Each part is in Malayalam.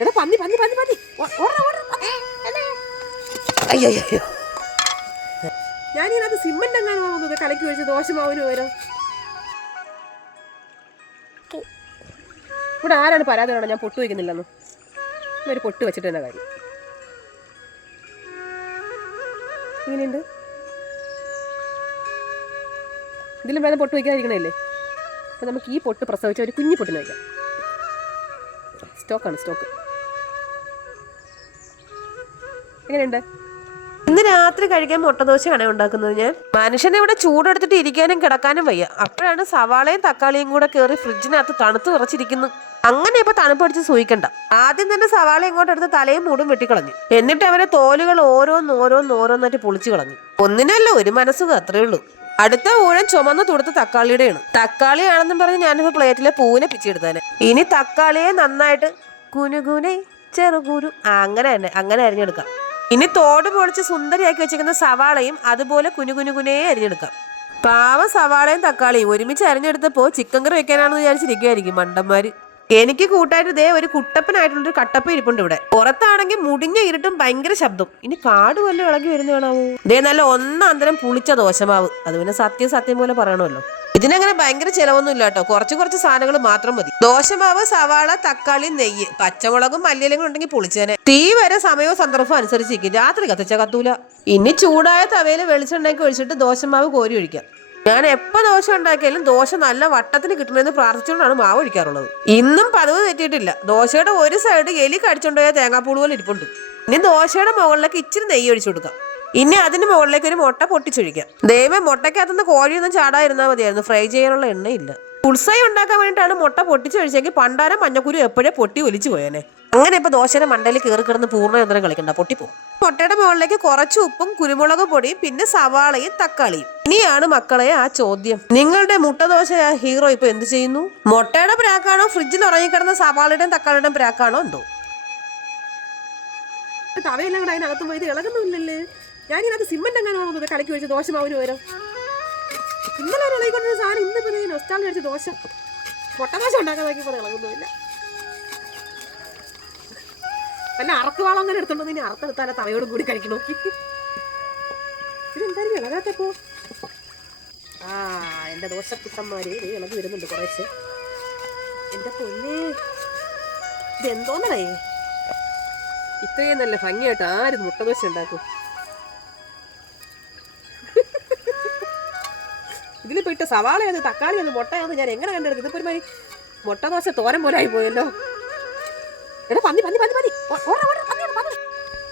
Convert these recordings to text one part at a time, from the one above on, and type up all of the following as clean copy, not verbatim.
എടാ പന്നി പന്നി പന്നി പന്നി അയ്യോ അയ്യോ ഞാനിതിനകത്ത് സിമ്മന്റ് എങ്ങനെ പോകുന്നത് കലക്കി വെച്ച് ദോശമാവിന് പകരം. ഇവിടെ ആരാണ് പരാതി വേണം ഞാൻ പൊട്ട് വയ്ക്കുന്നില്ലെന്ന്? ഒരു പൊട്ട് വെച്ചിട്ട് തന്നെ കാര്യം. ഇങ്ങനെയുണ്ട്. ഇതിലും വേദം പൊട്ട് വയ്ക്കാതിരിക്കണല്ലേ. അപ്പം നമുക്ക് ഈ പൊട്ട് പ്രസവിച്ച ഒരു കുഞ്ഞു പൊട്ടിന് വയ്ക്കാം. സ്റ്റോക്കാണ് സ്റ്റോക്ക്. എങ്ങനെയുണ്ട്? ഇന്ന് രാത്രി കഴിക്കാൻ മുട്ടദോശയാണ് ഉണ്ടാക്കുന്നത് ഞാൻ. മനുഷ്യനെ ഇവിടെ ചൂടെടുത്തിട്ട് ഇരിക്കാനും കിടക്കാനും വയ്യ. അപ്പോഴാണ് സവാളയും തക്കാളിയും കൂടെ കയറി ഫ്രിഡ്ജിനകത്ത് തണുത്ത് വിറച്ചിരിക്കുന്നു. അങ്ങനെ ഇപ്പൊ തണുപ്പടിച്ച് സൂയിക്കണ്ട. ആദ്യം തന്നെ സവാള ഇങ്ങോട്ടെടുത്ത് തലയും മൂടും വെട്ടിക്കളഞ്ഞു. എന്നിട്ട് അവരെ തോലുകൾ ഓരോന്നോരോന്നായിട്ട് പൊളിച്ചു കളഞ്ഞു. ഒന്നിനല്ല ഒരു മനസ്സുഖം, അത്രേ ഉള്ളൂ. അടുത്ത ഊഴം ചുമന്ന് തുടുത്ത തക്കാളിയുടെയാണ്. തക്കാളിയാണെന്നും പറഞ്ഞ് ഞാനിപ്പോ പ്ലേറ്റിലെ പൂവിനെ പിച്ചെടുത്തേനെ. ഇനി തക്കാളിയെ നന്നായിട്ട് കുനുകുനെ ചെറുകുരു അങ്ങനെ അരിഞ്ഞെടുക്കാം. ഇനി തോട് പൊളിച്ച് സുന്ദരിയാക്കി വെച്ചിരിക്കുന്ന സവാളയും അതുപോലെ കുനുകുനുകുനേ അരിഞ്ഞെടുക്കാം. പാവം സവാളയും തക്കാളിയും ഒരുമിച്ച് അരിഞ്ഞെടുത്തപ്പോൾ ചിക്കൻ കറി വെക്കാനാണെന്ന് വിചാരിച്ചിരിക്കുമായിരിക്കും മണ്ടന്മാര്. എനിക്ക് കൂട്ടായിട്ട് ദേ ഒരു കുട്ടപ്പനായിട്ടുള്ളൊരു കട്ടപ്പ ഇരിപ്പുണ്ട് ഇവിടെ. പുറത്താണെങ്കിൽ മുടിഞ്ഞ ഇരുട്ടും ഭയങ്കര ശബ്ദം. ഇനി കാട് വല്ലതും ഇളകി വരുന്ന വേണാവോ? ദേ നല്ല ഒന്നാന്തരം പുളിച്ച ദോശമാവ്. അത് പിന്നെ സത്യം പോലെ പറയണമല്ലോ. ഇതിനങ്ങനെ ഭയങ്കര ചിലവൊന്നും ഇല്ല കേട്ടോ. കുറച്ച് സാധനങ്ങൾ മാത്രം മതി. ദോശമാവ്, സവാള, തക്കാളി, നെയ്യ്, പച്ചമുളകും മല്ലിയിലും ഉണ്ടെങ്കിൽ പൊളിച്ചേനെ. തീ വരെ സമയവും സന്ദർഭവും അനുസരിച്ചിരിക്കും. രാത്രി കത്തിച്ച കത്തൂല. ഇനി ചൂടായ തവയിൽ വെളിച്ചെണ്ണയ്ക്ക് ഒഴിച്ചിട്ട് ദോശമാവ് കോരി ഒഴിക്കാം. ഞാൻ എപ്പോൾ ദോശ ഉണ്ടാക്കിയാലും ദോശ നല്ല വട്ടത്തിന് കിട്ടണമെന്ന് പ്രാർത്ഥിച്ചുകൊണ്ടാണ് മാവ് ഒഴിക്കാറുള്ളത്. ഇന്നും പതിവ് തെറ്റിയിട്ടില്ല. ദോശയുടെ ഒരു സൈഡ് എലി കടിച്ചുകൊണ്ടുപോയ തേങ്ങാപ്പൂള് പോലെ ഇരിപ്പുണ്ട്. ഇനി ദോശയുടെ മുകളിലേക്ക് ഇച്ചിരി നെയ്യ് ഒഴിച്ചു കൊടുക്കാം. ഇനി അതിന് മുകളിലേക്ക് ഒരു മുട്ട പൊട്ടിച്ചൊഴിക്കാം. ദൈവം മുട്ടയ്ക്കകത്തുനിന്ന് കോഴിയൊന്നും ചാടാതിരുന്നാൽ മതിയായിരുന്നു. ഫ്രൈ ചെയ്യാനുള്ള എണ്ണയില്ല. പുൾസായി ഉണ്ടാക്കാൻ വേണ്ടിയിട്ടാണ് മുട്ട പൊട്ടിച്ചൊഴിച്ചെങ്കിൽ പണ്ടാരം മഞ്ഞക്കുരു എപ്പോഴേ പൊട്ടി ഒലിച്ചു പോയേനെ. അങ്ങനെ ഇപ്പൊ ദോശയുടെ മണ്ടയിൽ കയറി കിടന്ന് പൂർണ്ണയന്ത്രം കളിക്കണ്ട, പൊട്ടിപ്പോ. മുട്ടയുടെ മുകളിലേക്ക് കുറച്ച് ഉപ്പും കുരുമുളക് പൊടിയും പിന്നെ സവാളയും തക്കാളിയും. ഇനിയാണ് മക്കളെ ആ ചോദ്യം, നിങ്ങളുടെ മുട്ടദോശ ഹീറോ ഇപ്പൊ എന്ത് ചെയ്യുന്നു? മുട്ടയുടെ പ്രാക്കാണോ ഫ്രിഡ്ജിൽ ഉറങ്ങിക്കിടന്ന സവാളയുടെയും തക്കാളിയുടെയും പ്രാക്കാണോ എന്തോ? തവയെല്ലാം കൂടെ അതിനകത്ത് പോയത് ഇളകുന്നില്ലല്ലേ. ഞാനിതിനകത്ത് സിമ്മന്റ് എങ്ങനെ കലക്കി വെച്ച് ദോശമാവിന് പകരം. ഇന്നലെ ഒരു ഇളകിക്കൊണ്ടിരുന്ന സാധനം ഇന്നിപ്പോ നൊസ്റ്റാൾജിയ അടിച്ച ദോശ മുട്ടദോശ ഉണ്ടാക്കാൻ നോക്കിയപ്പോൾ ഇളകുന്നുമില്ല. പിന്നെ അറക്കുവാളം അങ്ങനെ എടുത്തോണ്ട് ഇനി അറുത്തെടുത്താലേ തവയോടും കൂടി കഴിക്കണ നോക്കി. ഇതെന്തായാലും ഇളകാത്തപ്പോ. എന്റെ ദോശക്കുട്ടന്മാര് ഇളകി വരുന്നുണ്ട് കുറേശ്ശെ. എന്റെ പൊന്നേ, ഇതെന്തോന്നടേ ഇത്രയും നല്ല ഭംഗിയായിട്ട് ആരും മുട്ടദോശ ഉണ്ടാക്കും? ഇതിൽ പോയിട്ട് സവാളയാണ് തക്കാളിയാണ് മുട്ടയാണ് ഞാൻ എങ്ങനെ കണ്ടെടുക്കും? ഇതിപ്പോ ഒരു മുട്ടദോശ തോരൻ പോലെ ആയി പോയല്ലോ. എടാ പന്നി പന്നി പന്നി പന്നി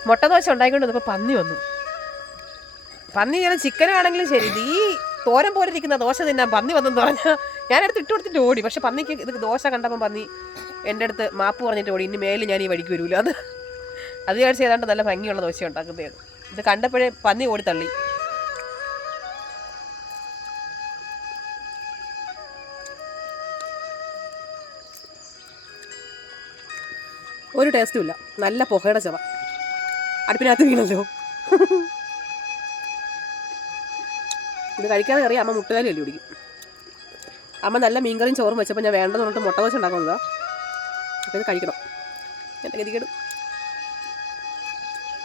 മുട്ടദോശ ഉണ്ടായിക്കൊണ്ട് വന്നപ്പോൾ പന്നി വന്നു. പന്നി ഇങ്ങനെ ചിക്കനാണെങ്കിലും ശരി, ഈ തോരൻ പോലെ ഇരിക്കുന്ന ദോശ തിന്നാൻ പന്നി വന്നെന്ന് പറഞ്ഞാൽ ഞാനടുത്ത് ഇട്ട് കൊടുത്തിട്ട് ഓടി. പക്ഷെ പന്നിക്ക് ഇത് ദോശ കണ്ടപ്പോൾ പന്നി എൻ്റെ അടുത്ത് മാപ്പ് പറഞ്ഞിട്ട് ഓടി. ഇനി മേലിൽ ഞാൻ ഈ വഴിക്ക് വരൂല. അത് വിചാരിച്ച് ഏതാണ്ട് നല്ല ഭംഗിയുള്ള ദോശ ഉണ്ടാക്കുന്നതാണ്. ഇത് കണ്ടപ്പോഴേ പന്നി ഓടി തള്ളി. ഒരു ടേസ്റ്റും ഇല്ല. നല്ല പുകയുടെ ചവ. അടുപ്പിനകത്ത് വീണല്ലോ. ഇത് കഴിക്കാതെ കറി അമ്മ മുട്ടുകാലി അല്ലി കുടിക്കും. അമ്മ നല്ല മീൻകറിയും ചോറും വെച്ചപ്പോൾ ഞാൻ വേണ്ടെന്ന് പറഞ്ഞിട്ട് മുട്ടദോശ ഉണ്ടാക്കുന്നതാ. അപ്പോൾ ഇത് കഴിക്കണം. എൻ്റെ ഗതികേട്.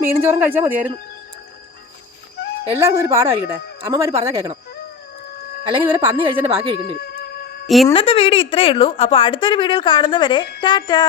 മീനും ചോറും കഴിച്ചാൽ മതിയായിരുന്നു. എല്ലാവർക്കും ഒരു പാഠമായിരിക്കട്ടെ. അമ്മമാർ പറഞ്ഞാൽ കേൾക്കണം. അല്ലെങ്കിൽ ഇവരെ പന്നി കഴിച്ചതിൻ്റെ ബാക്കി കഴിക്കേണ്ടി വരും. ഇന്നത്തെ വീഡിയോ ഇത്രയേ ഉള്ളൂ. അപ്പോൾ അടുത്തൊരു വീഡിയോയിൽ കാണുന്നവരെ ടാറ്റാ.